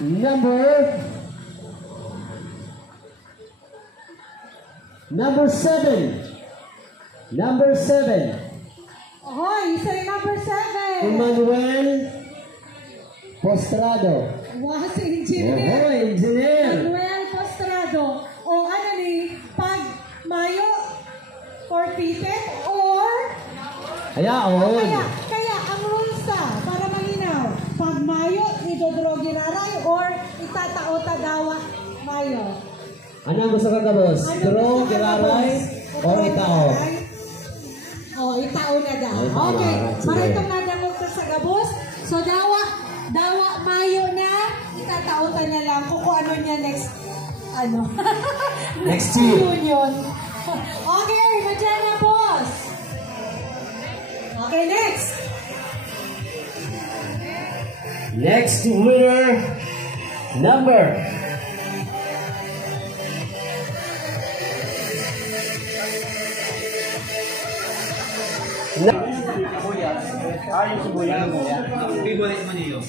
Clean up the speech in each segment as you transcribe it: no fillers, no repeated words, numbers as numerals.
Number 7. Number 7. Hoy, say number 7. Emmanuel Postrado. Wow, si engineer. Oh, engineer. Emmanuel Postrado. O ano ni, pag Mayo forfeited or? Kaya ang rules para malinaw. Pag Mayo, idodraw giraray or itatao dawa Mayo. Ano ang gusto ka, boss? Draw, giraray, or itao? Itao na daw. Okay. Maritong nadangog ka sa gabos. So, dawa Mayo na, itatautan na lang kung ano niya next union. Okay, nandiyan na, boss. Okay, next. Next winner, number 'Yung sibuyas mo. Favorite mo niyo.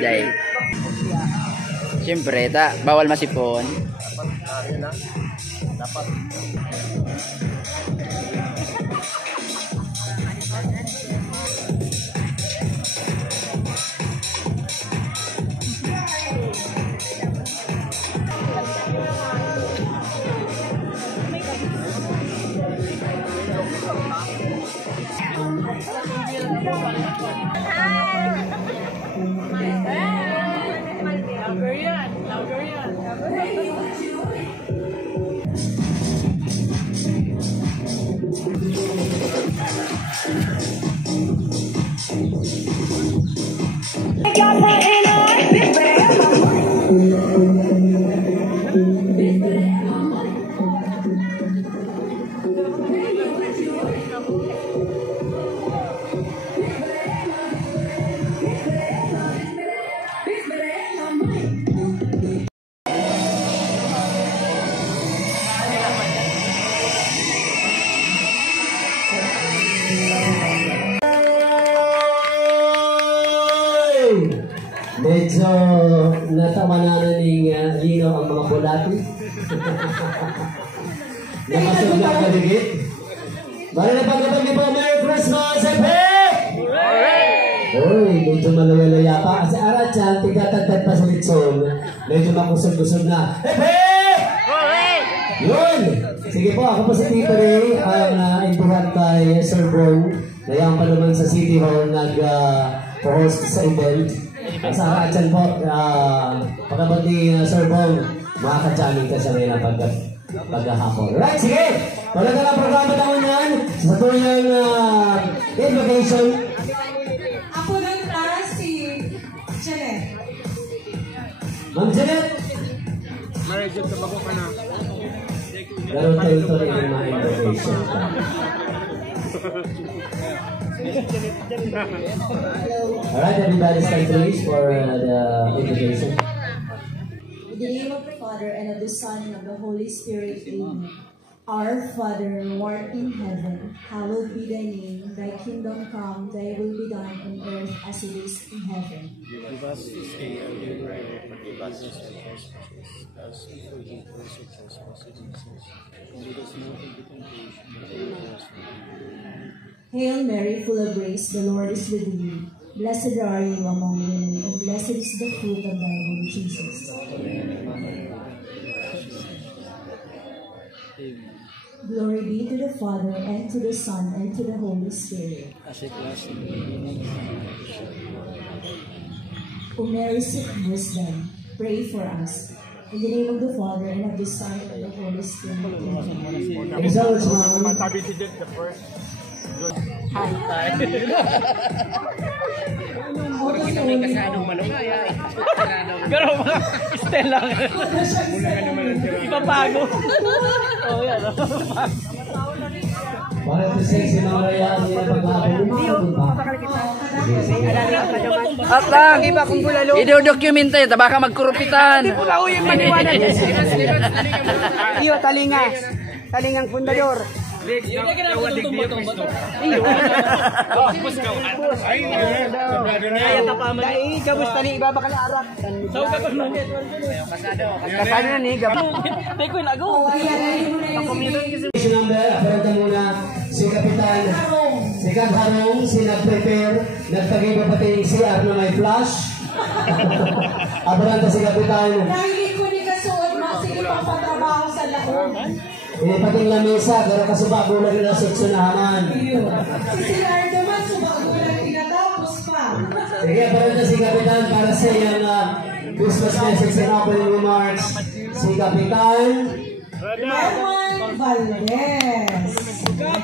Jay. Siyempre, bawal masipon. Dapat. Medyo natawanan ng lino ang mga bulati. Nakasog na kaligit. Bari na pagkatag niyo po, Merry Christmas! Happy! Uy, medyo malawala yata. Kasi arat siya, tigatagtag pa sa litson. Medyo makusog-kusog na. Happy! Yun! Sige po, ako po si Tito Ray. Ang impuhan kay Sir Bong. Nayang pa naman sa City Hall nag-host sa event. Sa Arachan po, pagkabot ni Sir Bong, makaka-jamming ka sa ngayon pagkahapon. Right, sige! Talaga na programa taon yan sa tuyang invocation. Ako lang si Janet. Ma'am Janet! Marriage sa bako ka na. Garoon tayo ito rin yung mga invocation. Alright, everybody stand please for the invocation. In the name of the Father, and of the Son, and of the Holy Spirit, amen. Our Father, who art in heaven, hallowed be thy name. Thy kingdom come, thy will be done on earth as it is in heaven. Give us this day our daily bread, and forgive us our trespasses, as we forgive those who trespass against us. And lead us not into temptation, but deliver us from evil. Hail Mary, full of grace, the Lord is with thee. Blessed are you among women, and blessed is the fruit of thy womb, Jesus. Glory be to the Father, and to the Son, and to the Holy Spirit. As it was in the beginning, O Mary, sick wisdom, pray for us. In the name of the Father, and of the Son, and of the Holy Spirit. Amen. Results, ma'am. sabi si Jen, the first. Hi. Pero mga pistel lang. Ipapago. Oh, yan. Para to say si Mama Raya ang pagkakabot mo, di ba? At lang, ido-document tayo, baka magkurupitan. Iyo, talingang fundador. Gabus tali iba bakal arak. Kasado na ni gabus. Number, aparenta muna si Kapitan si Kag Harong, si nag-prepare, nagtagay pa pati yung CR na may flash. Aparenta si Kapitan. Dahil ko ni kasuot, sige pang patrabaho sa laon. Pating lamesa, pero kasubago na rin ang sunahaman. Si CR naman, subago lang tinatapos pa. Sige, aparenta si Kapitan para sa iyang Christmas message and opening remarks. Si Kapitan Herman Valdez.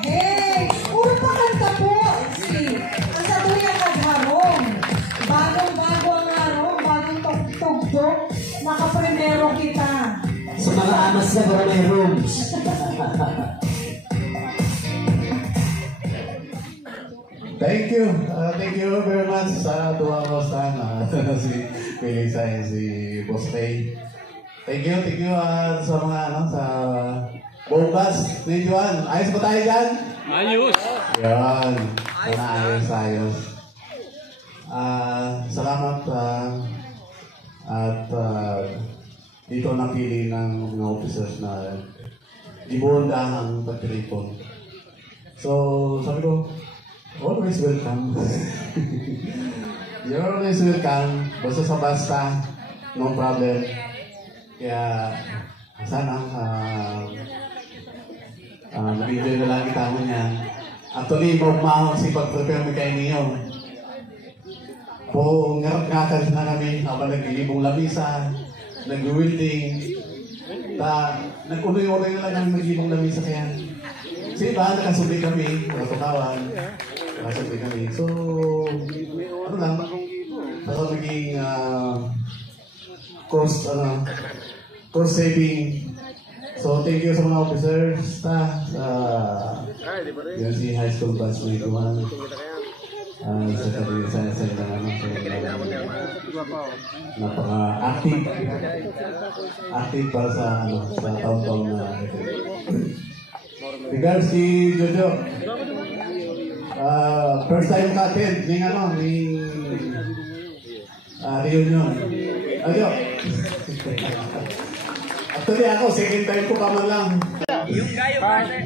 Hey! Puro pa kanta po. Kasaluya Kagharong. Bagong-bago ang harong, bagong tugtog. Nakaprimero kita. sa mga amas na para may rooms. Thank you very much sa tuwang hostan si Felix ay si Boss Ray. Thank you sa mga sa bukas ni Juan. Ayos ba tayo dyan? Ayos! Yan. Sana ayos. Salamat at dito napili ng mga officers na ibonda ang pagtiripon. So, sabi ko, always welcome. You're always welcome. Basta, no problem. Kaya, sana, nag-enjoy na lang kita mo niya. Actually, mahon si pag-prepare mo kayo niyo. Po, ngarap-ngakan na kami habang nag-ilibong lamisa, nag-wielding, nag-unoy-unoy na lang kami nag-ilibong lamisa kaya. Kasi iba, nakasubi kami, nakatukawan, nakasubi kami. So, ano lang, baka maging cost saving. So, thank you sa mga officers, staff, yan si high school batch na ito, sa napaka-active para sa taon-taon na ito. Regards si Jojo, first time ka-attend ng reunion. Ayo. Actually ako, second time ko pa man lang. Yung gayo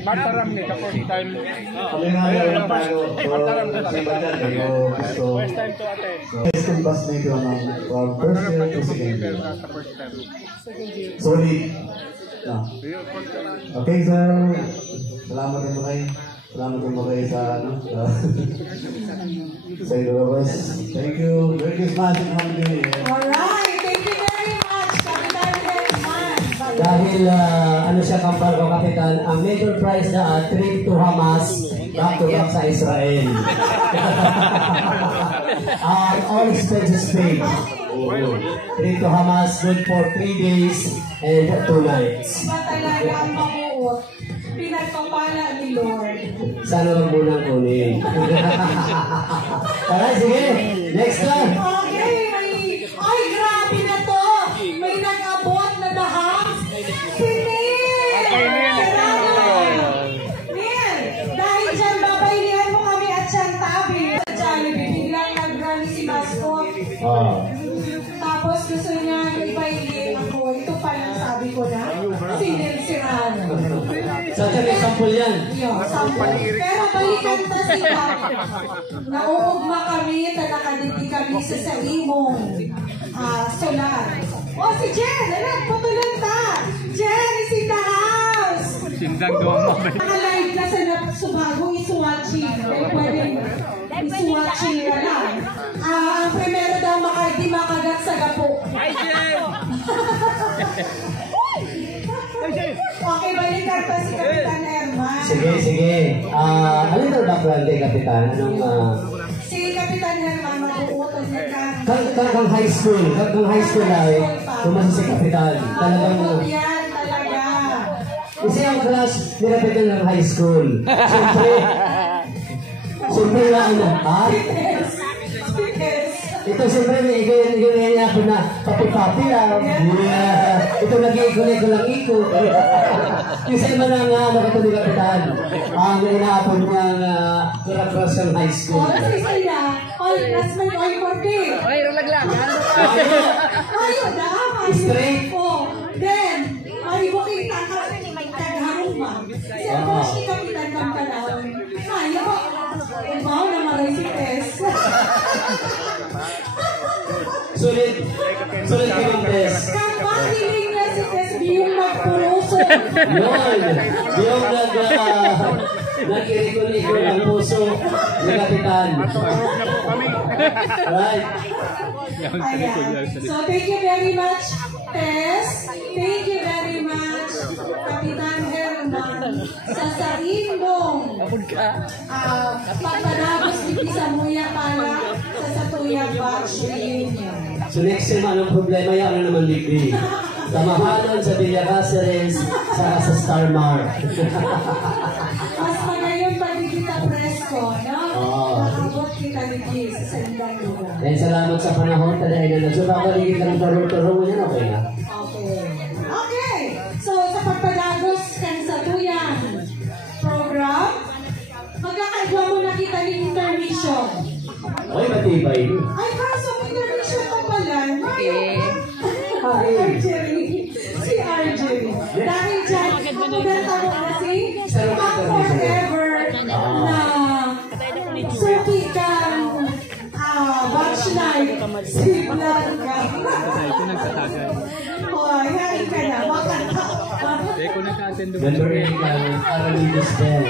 Mataram ni first time. Kami nga lang tayo. First time to attend. High school bus na ito from first year to second year. Solid. Okay, sir. Salamat din po kayo. Salamat din po kayo sa sa Ilocos. Thank you. Merry Christmas and Happy New Year. Alright, thank you very much, Kapitan Herman. Dahil siya kampal ko, Kapitan, ang major prize na trip to Hamas, back to back sa Israel. All expenses paid. Trip to Hamas, good for 3 days and 2 nights. Iba talaga ang mabuot. Pinagpapala ni Lord. Sana wag munang kunin. Tara, sige. Next one. Okay, ay, grabe na to. May nag-abot na dahang. Si Neil! Neil, dahil dyan babaylihan mo kami at siyang tabi. Sa Jollibee, biglang nag-run si Mascot. Tapos gusto niya ibaylin ako. Ito pa lang sabi ko na. Si Neil Serrano. Sa akin, example yan. Pero balikan na sila. Nauugma kami at nakaditi kami sa imong solar. O si Jen, alam, putulan ta. Jen is in the house. Naka-live na sa Subago, isuwatching. Pwede isuwatching ka lang. Ang primero daw di makagat sa gapo. Hi, Jen! Okay, balikan pa si Kapitan Herman. Sige. Alin daw background kay Kapitan? Si Kapitan Herman, mag-uutos niya Kang high school ay, kumasa si Kapitan. Talagang yan talaga. Kasi ang class, nirapitan ng high school. Siyempre na ano, ha? Ito siyempre, ikaw ako na papi-papi lang. Ito nag-iikot lang ikot. Kasi man ang ito ni Kapitan, ang inaapon niyang kura-cross ng high school. Kasi sila, classmate, korte. Ay, rulag lang. Ayun na, Straight. Then, maribuking tagharong ba? Kasi ang coach ni Kapitan ng panahon, kaya ko, umaw na maray si Tess. Sulit ka Tess. Kapakiling na si Tess, yung magpuruso. Yun, yung nag-irikol-ikol ang puso ni Kapitan. Right. Ayan. So, thank you very much, Tess. Thank you very much, Kapitan Herman, sa saimbong pagpanagos ni Pisamuya para sa Satuyang Batch Reunion. So next time, anong problema yan? Ano naman degree? Tamahalan sa Villa Cáceres, saka sa Star Mar. Mas magayon pagkikita presko, no? Nakabot kita ni Giz sa ibang lugar. Then salamat sa panahon, talaga na. So babalikin ka ng taro-taro mo yan, okay na? Okay. So, sa pagpadagos kan sa Tuyang program, magkakaigwa mo nakita ni intermission. Ay, matibay. Ay, kaso intermission pa pala. Hi. Si RJ. Dahil dyan, kumenta mo kasi ang forever na suki kang batch life si Blanca. Hoy, hari ka na. Bakit ka? Memory ka ng Araminus Bell.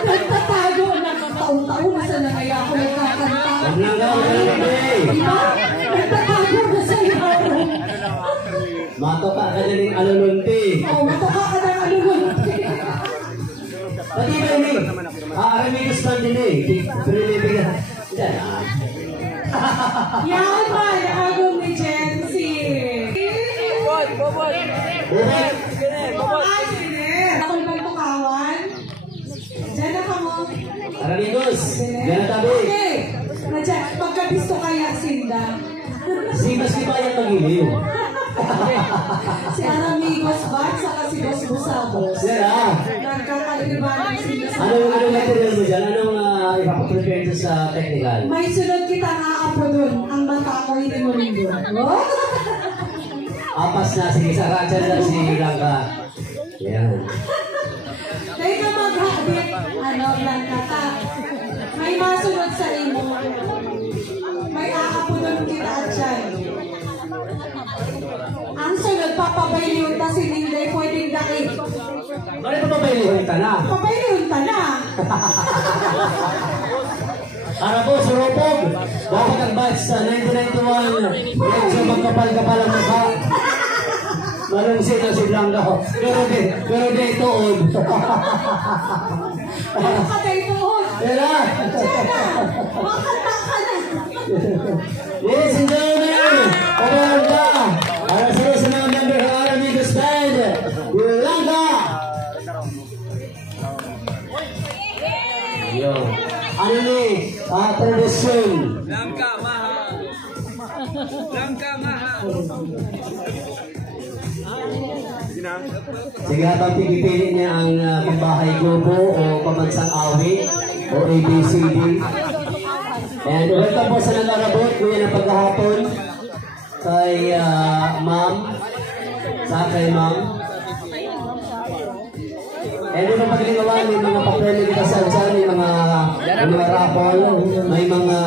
Nagtatago na taon-taon na sana kaya ako nagkakanta. Diba? Nagtatago na sa iyo. Mato ka kagaling alulunti. Oo, matuka ka ng alulunti. Pati ba yun eh? Araminus Bell din eh. Pinilibig na. Yan ba, naagong ni Jency. Bobot. Ay, sige. Ako bang tukawan? Diyan na ka mo. Araminus, yan ang tabi. Okay. Nadyan, pagkabisto kaya sinda. Si mas di ba yan mag-iliw? Si Aramigos ba? Saka si Boss Busabos. Yan ah. Nagkakaliban sila sa... Anong material mo dyan? Anong ipapaprepare ito sa technical? May sunod kita nga apo dun. Ang bata ko hindi mo rin dun. Apas na, sige, sa ratchet na si Blanca. Yan. Dahil ka maghabit, Blanca, may masunod sa imo. May aapo dun kita at siyan. Ang sunod, papabayliyon ta si Linday, pwedeng daki. Bakit pa papailihan ka na? Papabayliyon ta na. Ano po, surupog. Dapat ang batch sa 1991. Medyo magkapal-kapal ang mukha. Malungsin na si Blanca. Pero di tuod. Ano ka tayo tuon? Tira! Makanta ka na. Ladies and gentlemen, Blanca! Para sa mga member ng Araminus Band, Blanca! Yun. Ano ni? Tradisyon. Langka mahal. Langka mahal. Sige, habang pinipili niya ang pambahay grupo o pamansang awi o ABCD. And welcome po sa nag-arabot ngayon ng paghahapon kay ma'am, sa kay ma'am. And yung pagkagawa, may mga papel kita sa dyan, may mga raffle, may mga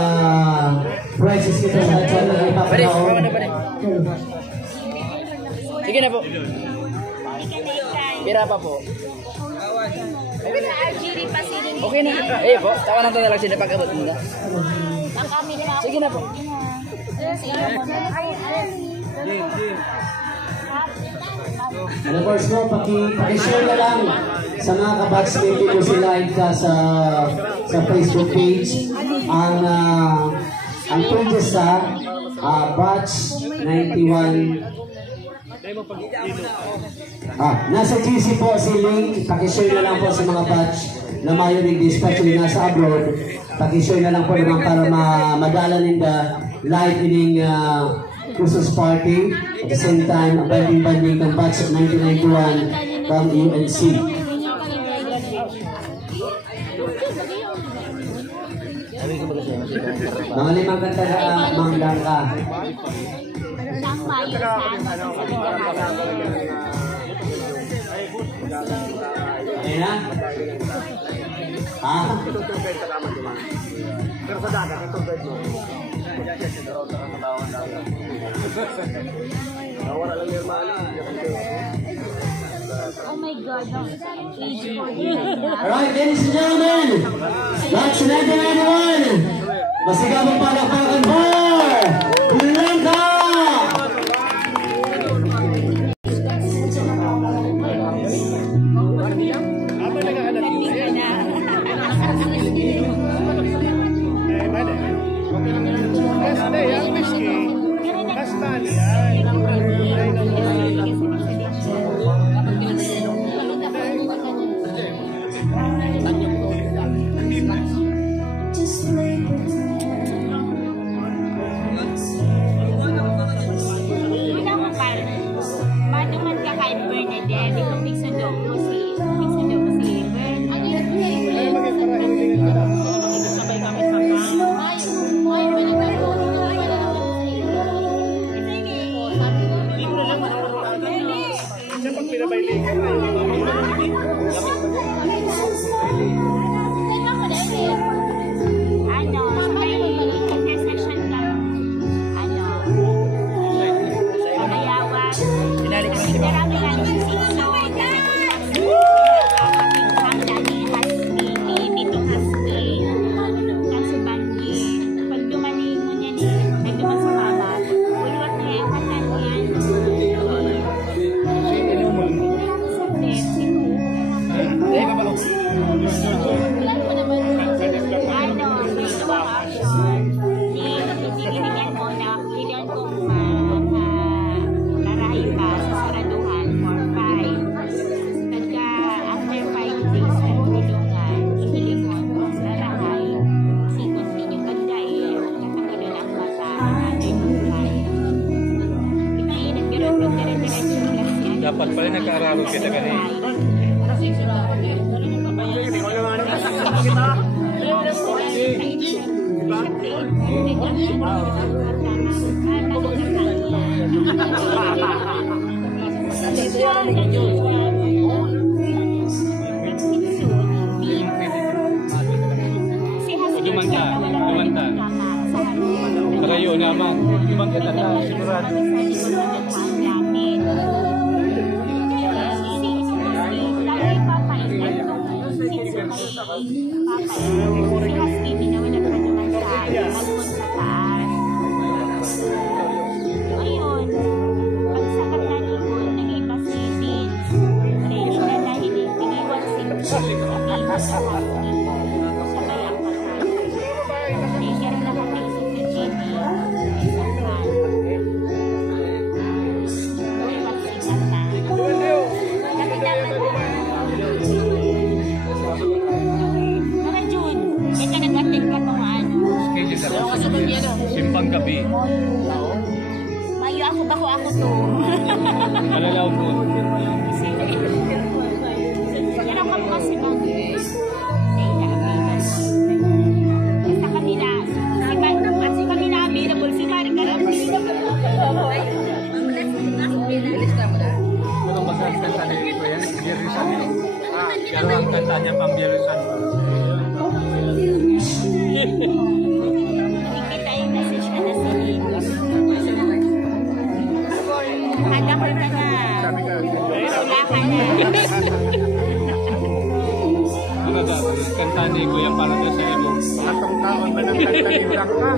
prizes kita sa dyan na ipapagawa. Sige na po. Pira pa po. Okay na. Eh po, tawanan ko na lang sila pagkabot mo na. Sige na po. And of course po, paki-share na lang sa mga kabatsmate mo si live ka sa Facebook page. Ang pages sa Batch 91 Nasa GC po si Ling, pakishare na lang po sa mga batch na mayoring especially nasa abroad. Pakishare na lang po naman para madala ninda live ining Christmas party. At the same time, ang banding ng batch of 1991 from UNC. Mga limang kanta na manggang ka. Ayun na? Ha? Pero sa dagat, ito bed mo. Nawala lang yung mana. Oh my God. Alright, ladies and gentlemen, that's 1991. Masigabang palakpakan for Blanca! Dapat pala nagkaararo kita kanina. Dumanta. Karayo naman. Dumanta na sigurado. Simpang gabi. Mayo ako to. Malalaw mo. Pero kami kasi bang sa kanila, si kanila available si Margaret. Walang bagang kanta na ito yan. Biyerisan nito. Pero ang kanta niya pang biyerisan. Ano ba? Kanta ni Kuya para daw sa iyo. Atong taon ba ng kantalibrang ka?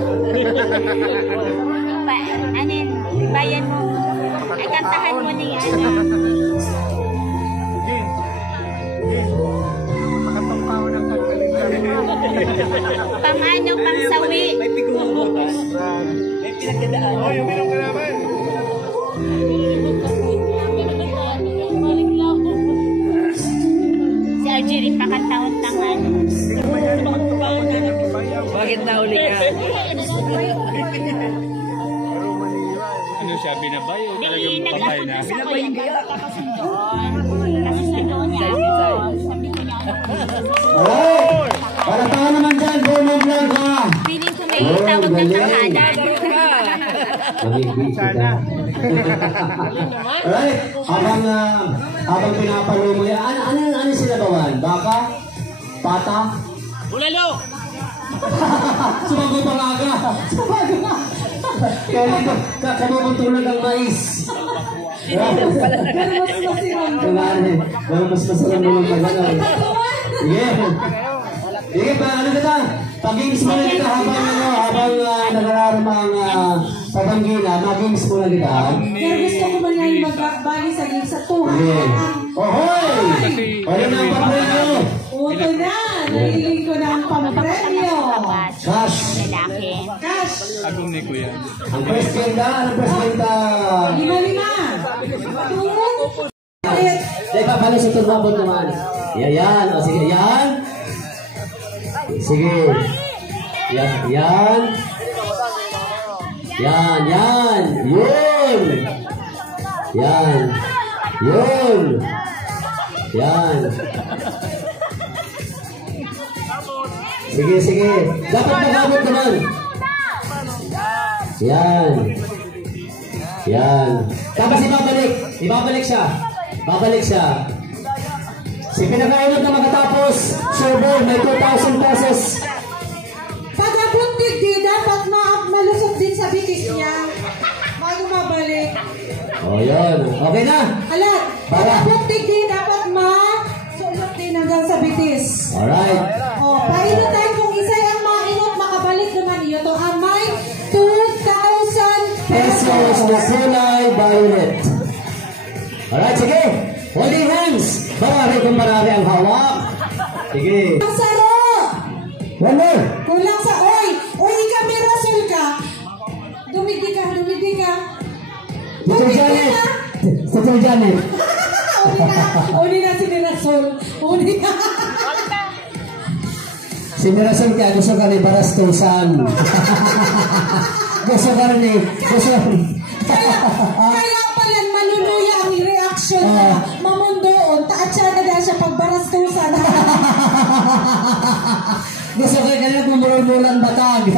Bayan mo. Ay, kantahan mo na yan. Makatong taon ng kantalibrang ka. Pamano, pang sawi. May pinagdadaan. Oh, yung minong ka naman. babae o talagang babae Naglakad na? kasi ako yung kakasundoon. Kasi nandoon niya ako. Sabi ko niya ako. Alright! Palatahan naman dyan, Bruno Blanca! Feeling ko may tawag ng tahanan. Mamigil kita. Alright, habang pinapalo mo yan, ano sila bawan? Baka? Pata? Bulalo! Sumagot ang aga! Sumagot nga! Kaya kakamamutulog ang mais. Mas masarap mo ng magana. Sige. Sige, ano kita? Pag-games muna kita habang nagararama ang pabanggina, mag-games muna kita. Pero gusto ko man yan magbali sa game sa 2. Sige. Ohoy! Wala na ang papremyo. Uto na! Nariling ko na ang pampremyo. Cash. Lalaki. Cash! Agong ni Kuya. Ang presidenta, ang presidenta. 5-5. Tungkol. Ulit. Teka, paano sa turbabon naman? Yan. O sige, yan. Sige. Yan. Yun. Yan. Sige. Dapat magabot naman. Yan. Tapos ibabalik siya. Si pinakainod na makatapos, Sir Boy, may 2,000 pesos. Pag-abot di dapat malusot din sa bitis niya. Bago mabalik. O, yun. Okay na. Alat, pag-abot di dapat masulot din hanggang sa bitis. Alright. O, painot tayo kung isa ang mainot, makabalik naman iyo to. Ang may 2,000 Pesos na kulay violet. Alright, sige. Holding hands. Marami kung marami ang hawak. Sige. Ang saro! One more. Kulang sa oy! Oy, kami rasul ka! Dumidi ka! Mr. Janet. Uni na si Mirasol. Si Mirasol kaya gusto ka ni Barastusan. Gusto ka ni... Kaya pala maluluya ang reaction na mamundoon. Taatsa na dahil siya pagbarastusan. Gusto ka ganyan kumulol-mulan batag.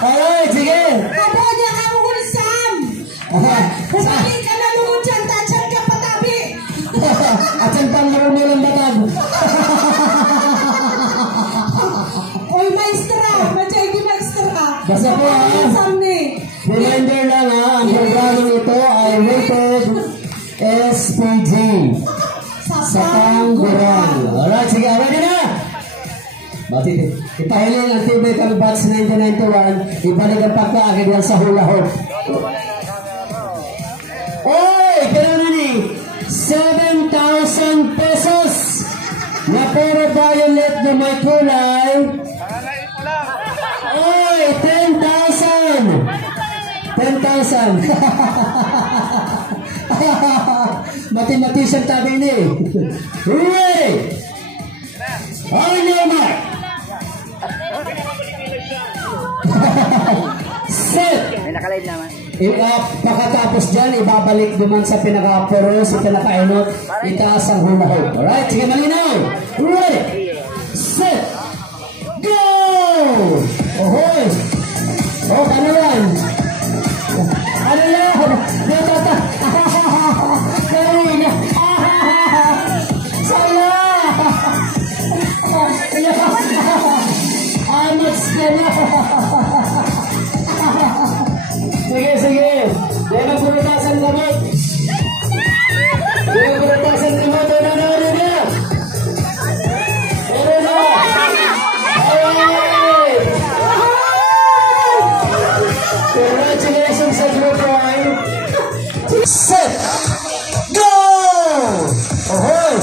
Alright, sige. Abo niya ka muhulsam. Bumalik ka na lulun dyan. Taatsan ka patabi. At yan pang mulol-mulan batag. Oy, maestra. Madya hindi maestra. Basta po reminder lang ang programang ito ay rated SPG sa Pangurang. Alright, sige, ready na? Ipahiling ang TV Batch 1991, ibalik ang pagkaagad yan sa hula hoop. Oy, kailan ni 7,000 pesos na puro violet na may kulay. Oy, 10,000. Mathematician tabi ni. Ready? On your mark. Set. May nakalive naman. Pagkatapos dyan, ibabalik naman sa pinaka-puro, sa pinaka-enot, itaas ang hula hoop. Alright, sige, malinaw. Ready? Set. Go! Ohoy! Oh, ano yan? Ano yan? Natata! Karina! Saya! Amat ka na! Sige! Dahil magpulitasan gamot! Dahil magpulitasan gamot! Ano na? Congratulations sa group 1. Set! Go! Ohoy!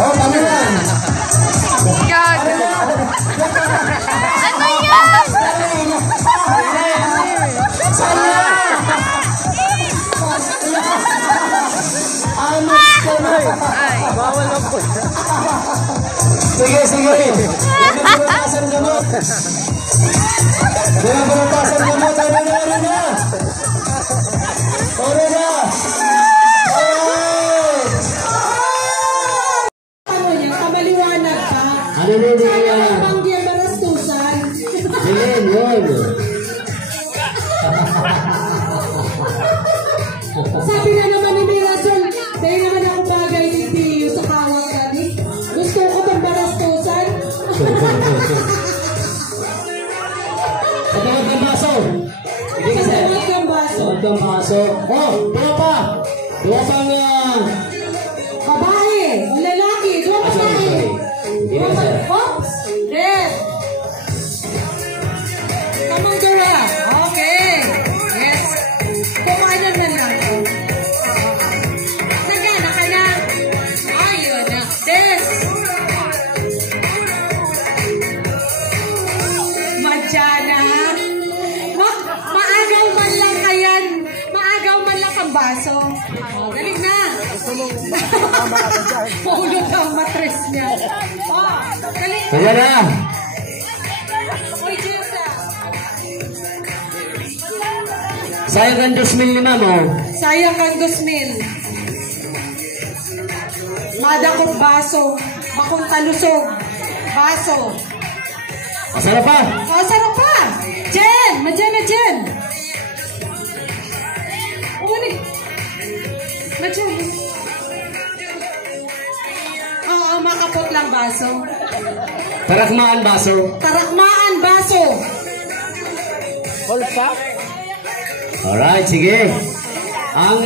Oh, kami lang! Ano yan? Sana! Amat ka na! Bawal na po. Sige! Yan ang pulitasan gamot! Kaya pumapasok na mo, tara na. Tara na. Ano niya, kamaliwanag ka. Ano rin niya? Ang diyan barastusan. Bilin, yun. Sabi na naman ni Mirasol, dahil naman ako bagay ni Pio sa hawak kami. Gusto ko bang barastusan? Sa tawag ng baso. Sige kasi. Tawag ng baso. Tawag ng baso. Oh, dua pa. Dua pang... Babae, lalaki, dua babae. Sige kasi. Oops! Red! Come on, Dora. Okay. Yes. Kumanan na lang. Nagana ka na. Ayun na. Des! Madyana. Maagaw man lang kayan. Maagaw man lang ang baso. Oh, galing na. Mahulog ang matres niya. Oh, galing. Kaya na. Uy, Jessa. Sayang ang 2,000 ni Mamo. Sayang kang 2,000. Madakot baso. Bakong talusog. Baso. Masarap pa. Sarap pa. Jen! Madyan na Jen. Umunig. Madyan. Oo, makapot lang baso. Tarakmaan baso. Tarakmaan baso. Hold pa? Alright, sige. Ang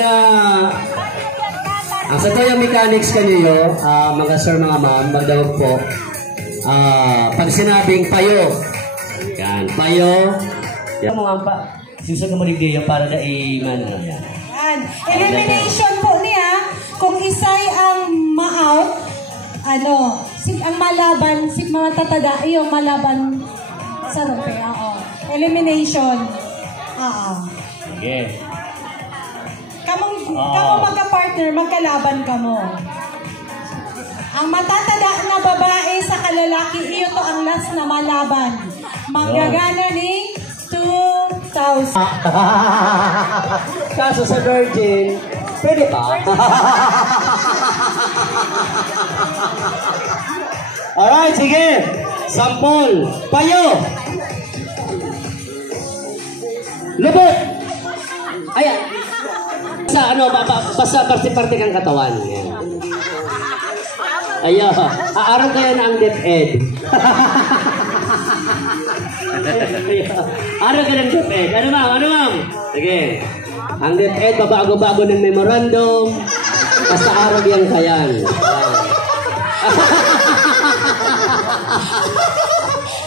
sa Toyo Mechanics kanyo, mga sir, mga ma'am, magdawag po. Pag sinabing payo, yan, payo. Yan mo nga pa, susag mo ligdiyo para na i-man. Yan. Elimination po niya. Kung isay ang ma-out, ang malaban, si mga tatada, yung malaban sa rupe. Oo. Elimination. Oo. Sige. Kamu magka-partner, magkalaban ka mo. Ang matatada na babae sa kalalaki, iyo to ang last na malaban. Manggagana ni 2,000. Kaso sa Virgin, pwede pa? Alright, sige. Sampol. Payo. Lubot. Ayan. Sa basta parte-parte kang katawan. Ayo. Aaraw kayo na ang DepEd. Araw ka ng DepEd. Ano ma'am? Sige. Ang DepEd, babago-bago ng memorandum. Basta araw yan kayan.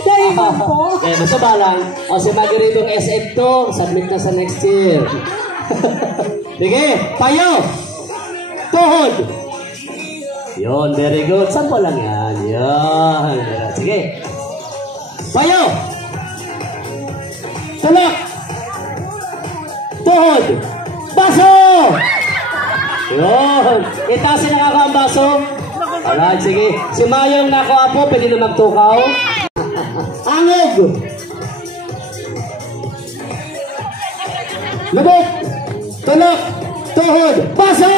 Dahil po. Basta balang. O si Margarito SF to, submit na sa next year. Sige, payo. Tuhod. Yun, very good. Sampo lang yan. Yun. Sige. Payo. Tulak. Tuhod. Baso. Yun. Itasin na ang baso. Alright, sige. Si Mayong nako-apo, pwede na magtukaw. Angog. Lubot. Tulak. Tuhod. Baso.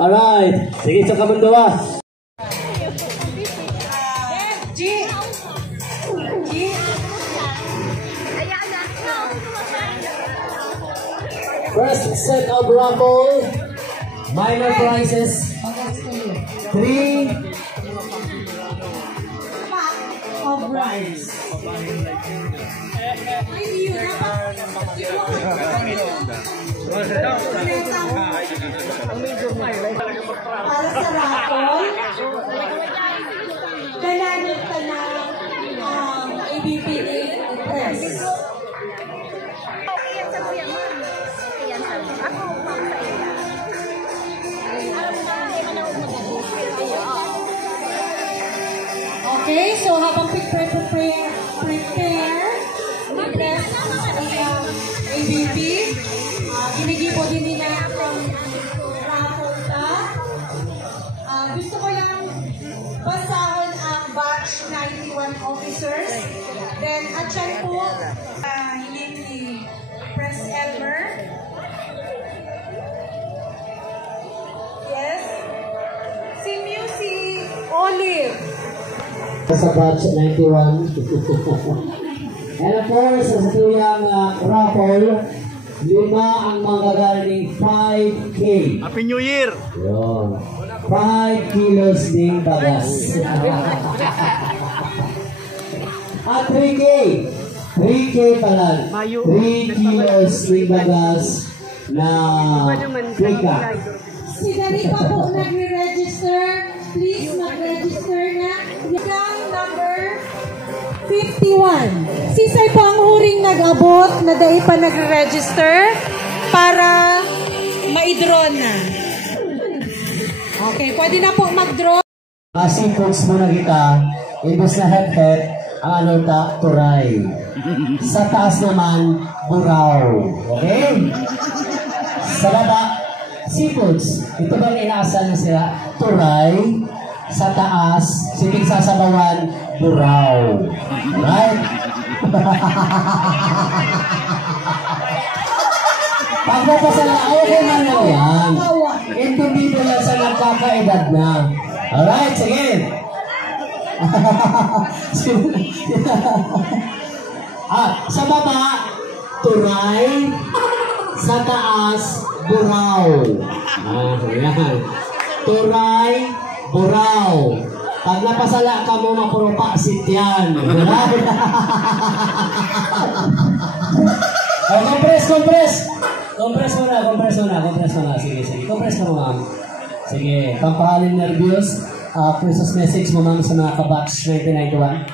Alright. Sige, sa kamunduwa. G. First set of raffle. Minor prizes. 3 Of rice. Para sa raffle, nananod ka na ABPA press. Okay, so habang prepare, i-press ang ABP. Ginigibo din nila ang raffle ka. Gusto ko lang basahon ang batch 91 officers. Then, at siya po, yun ni Press Elmer. Yes. Si Music Olive. Sa batch 91. And of course, sa tuyang raffle, 5 ang magagaling 5K. Happy New Year! Yun. 5 kilos ding bagas. At 3K. 3K pala. 3 kilos ding bagas na pika. Si Dari pa po nagre-register. Please mag-register na. Yung number 51. Si Say po ang huring nag-abot na dahil pa nagre-register para ma-draw na. Okay, pwede na po mag-draw. Kasi foods muna kita, imbes na hep-hep, ang ano turay. Sa taas naman, buraw. Okay? Sa baba, seafoods. Ito bang inaasahan na sila? Turay. Sa taas, siping sasabawan, buraw. Right? Pagpapasala, okay man lang yan. Intindido lang sa nagkakaedad na. Alright, sige. Sa baba, turay. Sa taas, buraw. Yan. Turay, buraw. Pag napasala ka mo, mapuro pa sityan. Compress. Compress muna. Sige. Compress mo, ma'am. Sige, pampahalin nervyos. Christmas message mo, ma'am, sa mga kabatch 1991.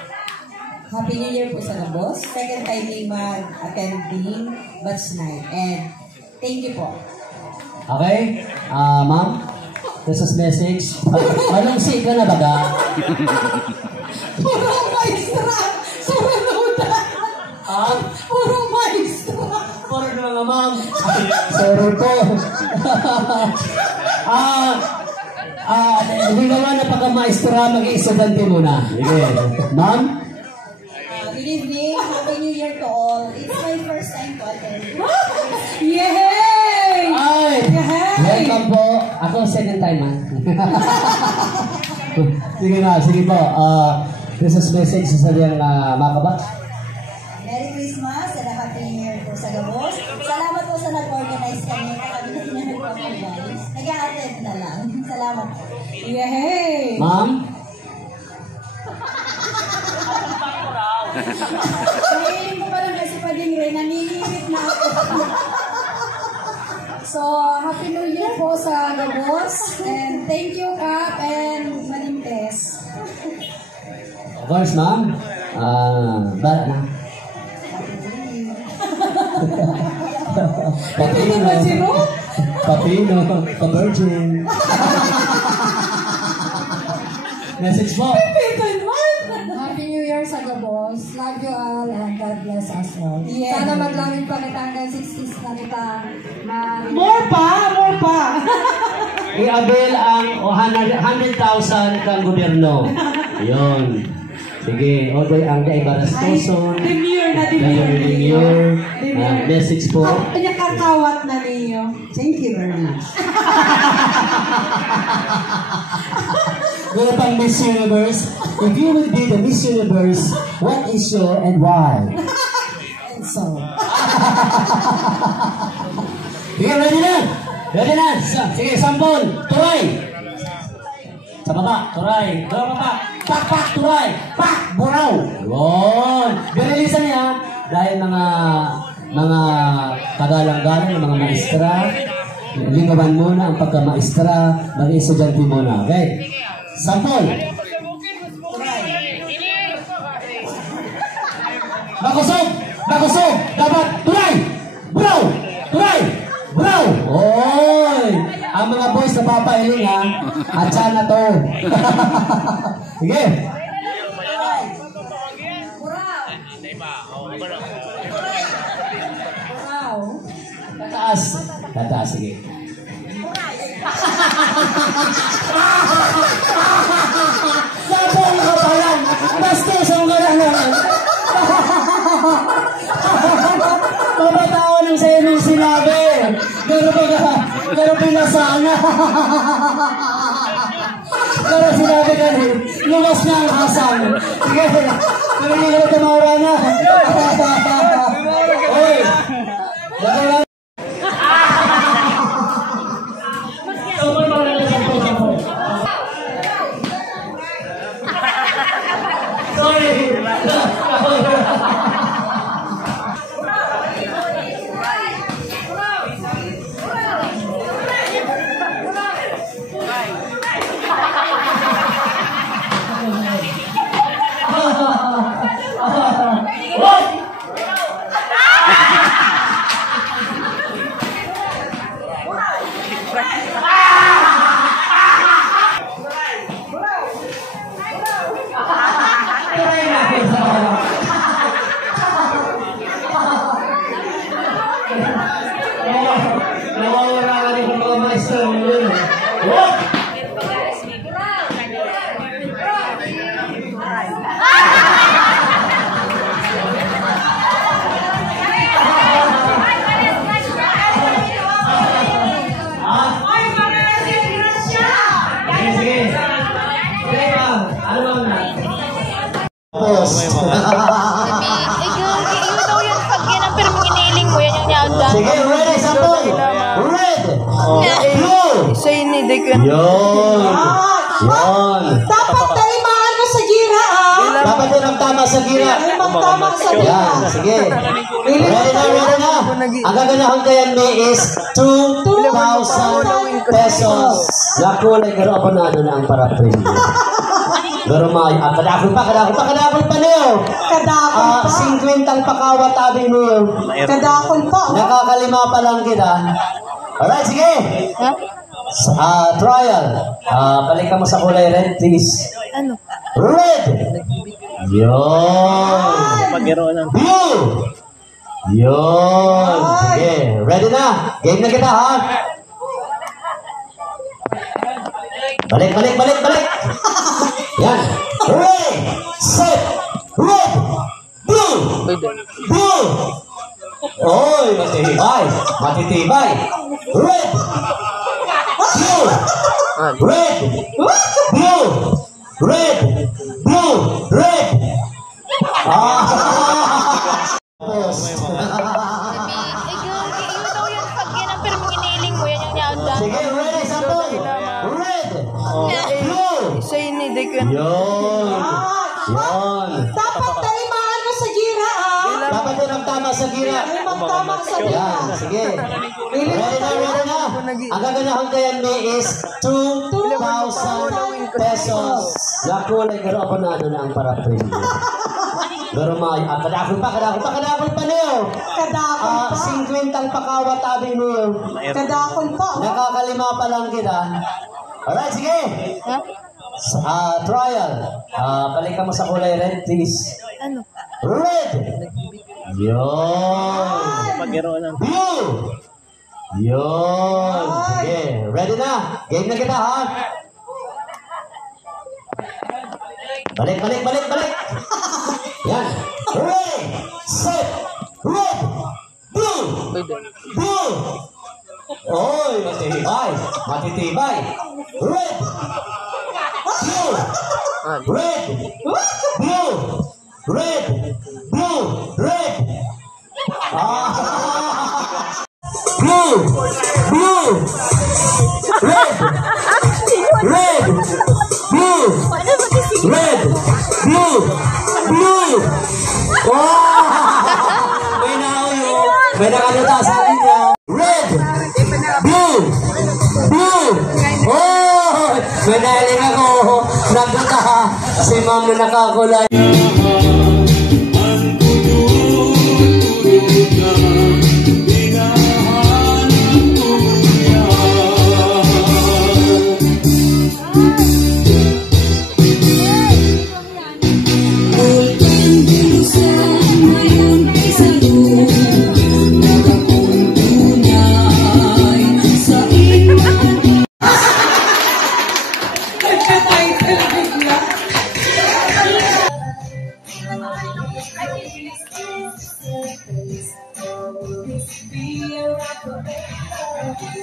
Happy New Year po sa boss. Second time yung mag-attending batch 9. And thank you po. Okay? Ma'am, Christmas message. Anong si ka na baga? Puro maestra! Suranuda! Puro maestra! Puro na mga ma'am. Sorry po. Hindi naman na pagka-maestra, mag-i-estudyante muna. Sige. Ma'am? Good evening. Happy New Year to all. It's my first time to attend. Yay! Ay! Welcome po. Ako second time, ha? Sige po. Christmas message sa sariyang mga kabatch. Merry Christmas and a Happy New Year po sa Gabos. Salamat po sa nag-organize kami na kami na nag-organize. Nag-a-attend na lang. Salamat po. Yay! Ma'am? Nahiling ko pa lang kasi pa din rin. Naninipit na ako. So, Happy New Year po sa Gabos. And thank you, Kap and Malintes. Of course, ma'am. Bala na. Papino, ka-virgin. Message po. Happy New Year sa Gabos. Love you all and God bless us all. Yeah. Sana maglamit pa kita hanggang 60s na kita. More pa! I-avail ang 100,000 kang gobyerno. Yun. Sige, okay, ang Kaibaras Tuson. Demure. Message po. Kakawat na niyo. Thank you very much. Well, pang Miss Universe, if you would be the Miss Universe, what is your and why? And so. Sige, ready na. Sige, sampol. Turay. Sa baba, turay. Baba. Pak, turay. Pak, buraw. Yun. Binilisan niya dahil mga kagalang-galang, mga maestra, lingawan muna ang pagka-maestra, maging estudyante muna. Okay? Sampol. Makusog. Dapat turay. Buraw. Oy! Ang mga boys na papailing, ha? At sana to. Sige. Tataas, sige. Sabong ka pa lang! Bastos ang Pero pinasana. Pero sinabi ka rin, lumas na ang hasang. Sige, pero hindi ka na tumawa na. Uy! Dahil sige, ready, sample. Red. Blue. Yun. Dapat talimaan mo sa gira, ah. Dapat yun ang tama sa gira. Tama sa gira. Yan, sige. Ready na. Ang gaganahan kayan ni is 2,000 pesos. Naku, nagkaro ako na ano na ang para-premium. Pero kadakol pa niyo. Kadakol pa. 50 ang pakawatabi niyo. Kadakol pa. Nakakalima pa lang kita. Alright, sige. Trial. Balik ka mo sa kulay red, please. Ano? Red. Yun. Blue. Yun. Sige. Ready na. Game na kita, ha? Balik. Yan. Ready. Set. Red. Blue. Blue. Oy, matitibay. Red. Blue. Red. Blue. Red. Blue. Red. Sige, ready, sample. Red. Blue. Yun. Dapat talimaan mo sa gira, ah. Dapat yun ang tama sa gira. Tama sa gira. Yan, sige. Ready na. Ang gaganahan kayan ni is 2,000 pesos. Naku, nagkaro ako na ano na ang para-premium. Pero kadakol pa niyo. Kadakol pa. 50 ang pakawatabi niyo. Kadakol pa. Nakakalima pa lang kita. Alright, sige. Trial. Balik ka mo sa kulay red, please. Ano? Red. Yun. Blue. Yun. Sige. Ready na. Game na kita, ha? Balik. Yan. Ready. Set. Red. Blue. Blue. Oy, matitibay. Red. Blue. Red. Blue. Red. Blue. Red. Blue. Blue. Red. Red. Blue. Red. Blue. Blue. May nakalita sa akin niya. Red. Blue. Blue. Oh! May naling ako. Nagkaka. Si ma'am na nakakulay. Thank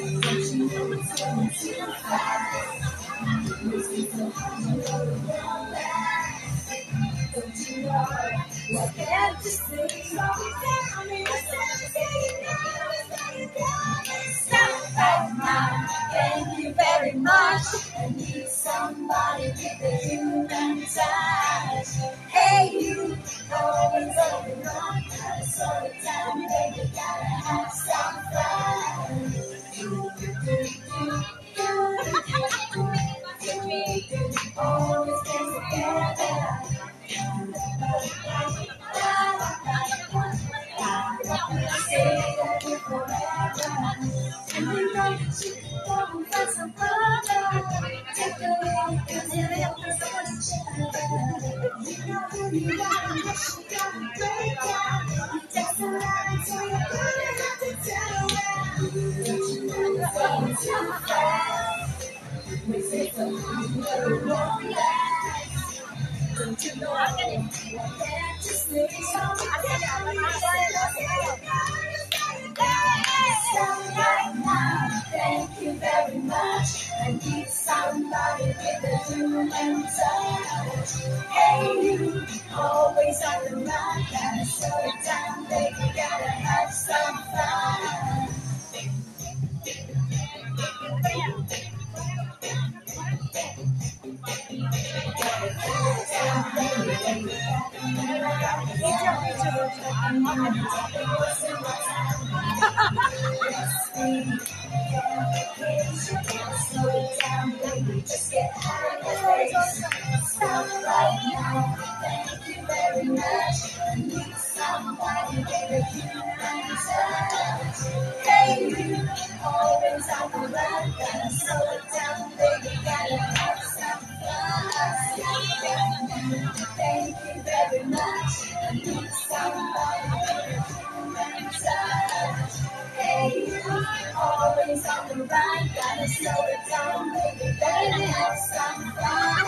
you very much. I need somebody with a human touch. Hey, you, always on the run. So time, baby, gotta have some fun. Always been together. Say that we're forever. And we know that you can go and find some fun. Take a look and tell us what you know who you are and what you gotta break down. You text a line so you're gonna have to tell them. Don't you know it's going too fast? We say something that won't last. Don't you know I can't just live so right now. Thank you very much. I need somebody with a human touch. Hey, you, always on the run. Gotta slow it down, baby. Gotta have some fun. Just get out of the face. Stop right now. Thank you very much. I need somebody with a human touch. Hey, you, always on the run. Gotta slow it down, baby. Gotta have some fun. Thank you very much. I need somebody with a human touch. Hey, you, always on the run. Gotta slow it down, baby. Gotta have some fun.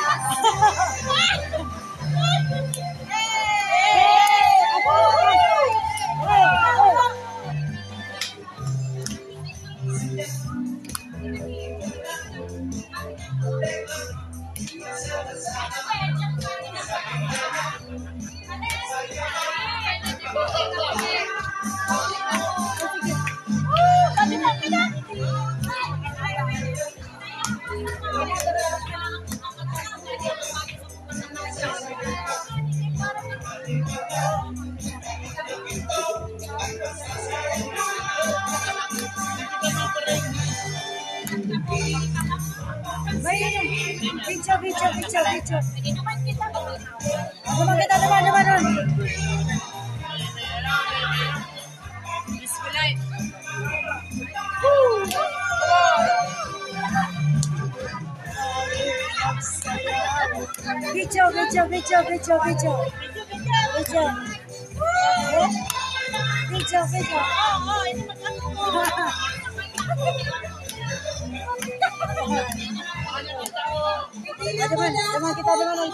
Video. Naman kita, naman. Video. Teman kita, teman.